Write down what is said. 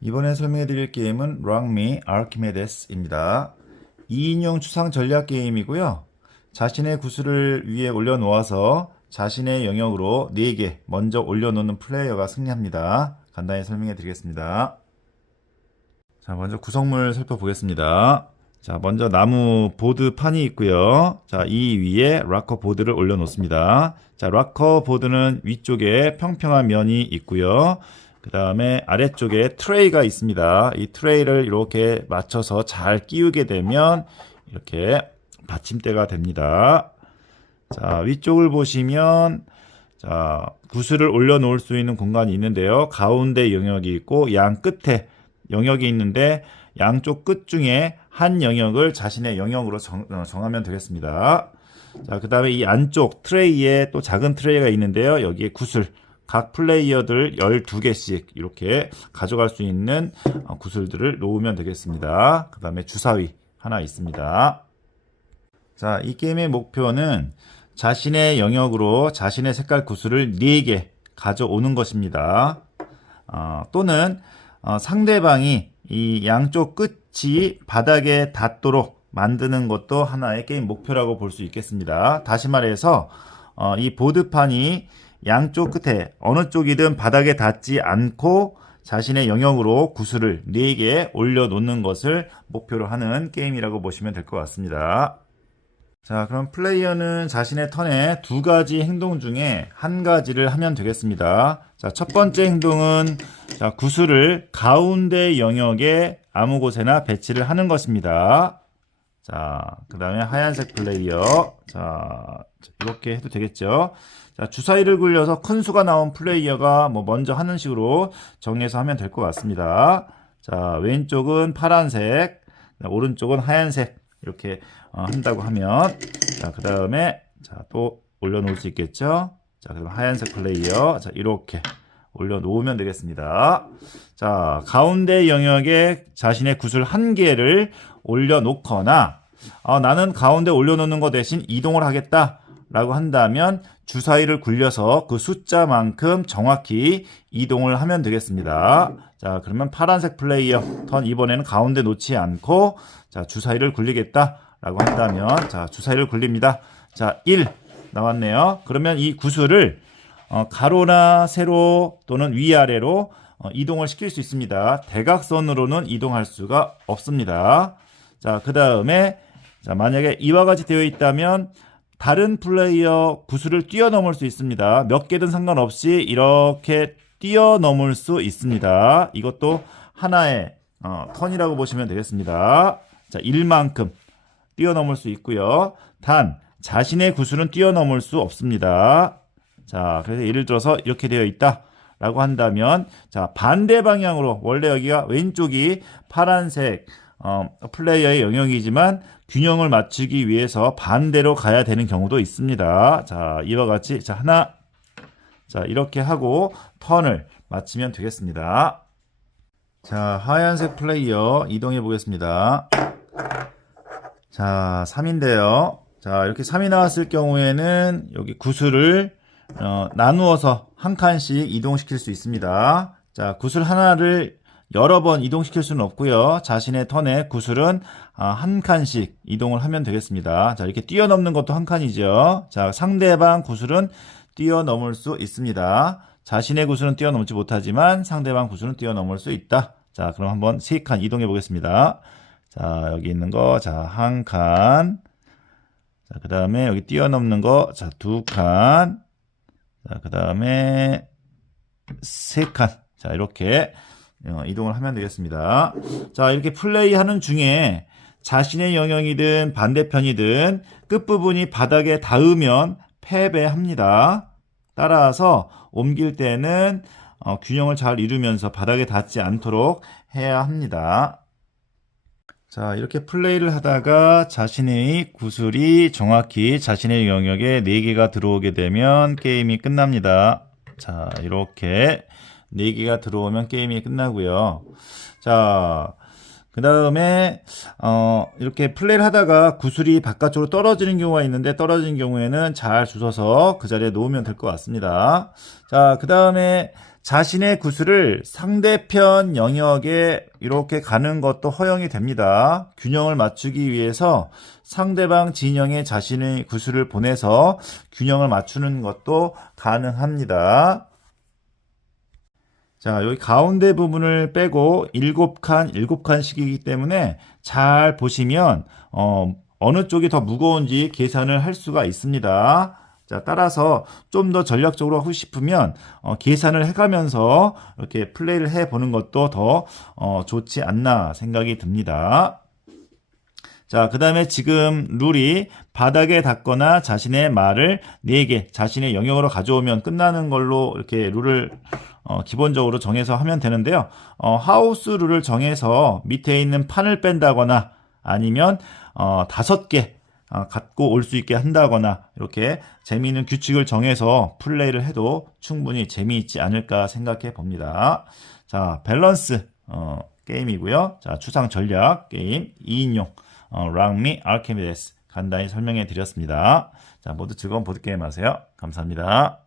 이번에 설명해 드릴 게임은 랑미 아르키메데스입니다. 2인용 추상 전략 게임이고요. 자신의 구슬을 위에 올려놓아서 자신의 영역으로 4개 먼저 올려놓는 플레이어가 승리합니다. 간단히 설명해 드리겠습니다. 자, 먼저 구성물 살펴보겠습니다. 자, 먼저 나무 보드 판이 있고요. 자, 이 위에 락커 보드를 올려 놓습니다. 자, 락커 보드는 위쪽에 평평한 면이 있고요. 그 다음에 아래쪽에 트레이가 있습니다. 이 트레이를 이렇게 맞춰서 잘 끼우게 되면 이렇게 받침대가 됩니다. 자, 위쪽을 보시면 자, 구슬을 올려 놓을 수 있는 공간이 있는데요. 가운데 영역이 있고 양 끝에 영역이 있는데 양쪽 끝 중에 한 영역을 자신의 영역으로 정, 어, 정하면 되겠습니다. 자, 그 다음에 이 안쪽 트레이에 또 작은 트레이가 있는데요. 여기에 구슬, 각 플레이어들 12개씩 이렇게 가져갈 수 있는 어, 구슬들을 놓으면 되겠습니다. 그 다음에 주사위 하나 있습니다. 자, 이 게임의 목표는 자신의 영역으로 자신의 색깔 구슬을 4개 가져오는 것입니다. 어, 또는 어, 상대방이 이 양쪽 끝이 바닥에 닿도록 만드는 것도 하나의 게임 목표라고 볼 수 있겠습니다. 다시 말해서 어, 이 보드판이 양쪽 끝에 어느 쪽이든 바닥에 닿지 않고 자신의 영역으로 구슬을 4개 올려놓는 것을 목표로 하는 게임이라고 보시면 될 것 같습니다. 자, 그럼 플레이어는 자신의 턴에 두 가지 행동 중에 한 가지를 하면 되겠습니다. 자, 첫 번째 행동은 자, 구슬을 가운데 영역에 아무 곳에나 배치를 하는 것입니다. 자, 그 다음에 하얀색 플레이어. 자, 이렇게 해도 되겠죠. 자, 주사위를 굴려서 큰 수가 나온 플레이어가 뭐 먼저 하는 식으로 정리해서 하면 될 것 같습니다. 자, 왼쪽은 파란색, 오른쪽은 하얀색. 이렇게 어, 한다고 하면 자, 그 다음에 자, 또 올려놓을 수 있겠죠. 자, 그럼 하얀색 플레이어. 자, 이렇게 올려놓으면 되겠습니다. 자, 가운데 영역에 자신의 구슬 한 개를 올려놓거나, 아, 나는 가운데 올려놓는 거 대신 이동을 하겠다. 라고 한다면 주사위를 굴려서 그 숫자만큼 정확히 이동을 하면 되겠습니다. 자, 그러면 파란색 플레이어 턴 이번에는 가운데 놓지 않고 자, 주사위를 굴리겠다. 라고 한다면 자, 주사위를 굴립니다. 자, 1 나왔네요. 그러면 이 구슬을 어, 가로나 세로 또는 위아래로 어, 이동을 시킬 수 있습니다. 대각선으로는 이동할 수가 없습니다. 자, 그 다음에 자, 만약에 이와 같이 되어 있다면 다른 플레이어 구슬을 뛰어넘을 수 있습니다. 몇 개든 상관없이 이렇게 뛰어넘을 수 있습니다. 이것도 하나의 어, 턴이라고 보시면 되겠습니다. 자, 1만큼 뛰어넘을 수 있고요. 단 자신의 구슬은 뛰어넘을 수 없습니다. 자, 그래서 예를 들어서 이렇게 되어 있다. 라고 한다면 자 반대 방향으로 원래 여기가 왼쪽이 파란색 어, 플레이어의 영역이지만 균형을 맞추기 위해서 반대로 가야 되는 경우도 있습니다. 자 이와 같이 자 하나 자 이렇게 하고 턴을 마치면 되겠습니다. 자 하얀색 플레이어 이동해 보겠습니다. 자 3인데요. 자 이렇게 3이 나왔을 경우에는 여기 구슬을 어, 나누어서 한 칸씩 이동시킬 수 있습니다. 자, 구슬 하나를 여러 번 이동시킬 수는 없고요. 자신의 턴에 구슬은 아, 한 칸씩 이동을 하면 되겠습니다. 자, 이렇게 뛰어넘는 것도 한 칸이죠. 자, 상대방 구슬은 뛰어넘을 수 있습니다. 자신의 구슬은 뛰어넘지 못하지만 상대방 구슬은 뛰어넘을 수 있다. 자, 그럼 한번 세 칸 이동해 보겠습니다. 자, 여기 있는 거, 자, 한 칸. 자, 그 다음에 여기 뛰어넘는 거, 자, 두 칸. 자, 그 다음에 세 칸. 자, 이렇게 어, 이동을 하면 되겠습니다. 자, 이렇게 플레이하는 중에 자신의 영역이든 반대편이든 끝부분이 바닥에 닿으면 패배합니다. 따라서 옮길 때는 어, 균형을 잘 이루면서 바닥에 닿지 않도록 해야 합니다. 자, 이렇게 플레이를 하다가 자신의 구슬이 정확히 자신의 영역에 4개가 들어오게 되면 게임이 끝납니다. 자, 이렇게 4개가 들어오면 게임이 끝나고요. 자, 그 다음에 어, 이렇게 플레이를 하다가 구슬이 바깥쪽으로 떨어지는 경우가 있는데 떨어지는 경우에는 잘 주워서 그 자리에 놓으면 될 것 같습니다. 자, 그 다음에 자신의 구슬을 상대편 영역에 이렇게 가는 것도 허용이 됩니다. 균형을 맞추기 위해서 상대방 진영에 자신의 구슬을 보내서 균형을 맞추는 것도 가능합니다. 자, 여기 가운데 부분을 빼고 7칸, 7칸씩이기 때문에 잘 보시면, 어, 어느 쪽이 더 무거운지 계산을 할 수가 있습니다. 자, 따라서 좀 더 전략적으로 하고 싶으면, 어, 계산을 해가면서 이렇게 플레이를 해보는 것도 더, 어, 좋지 않나 생각이 듭니다. 자, 그 다음에 지금 룰이 바닥에 닿거나 자신의 말을 4개, 자신의 영역으로 가져오면 끝나는 걸로 이렇게 룰을 어, 기본적으로 정해서 하면 되는데요. 어, 하우스 룰을 정해서 밑에 있는 판을 뺀다거나 아니면 어, 다섯 개 어, 갖고 올 수 있게 한다거나 이렇게 재미있는 규칙을 정해서 플레이를 해도 충분히 재미있지 않을까 생각해 봅니다. 자, 밸런스 어, 게임이고요. 자, 추상 전략 게임 2인용 어, 랑미 아르케미데스 간단히 설명해 드렸습니다. 자, 모두 즐거운 보드게임 하세요. 감사합니다.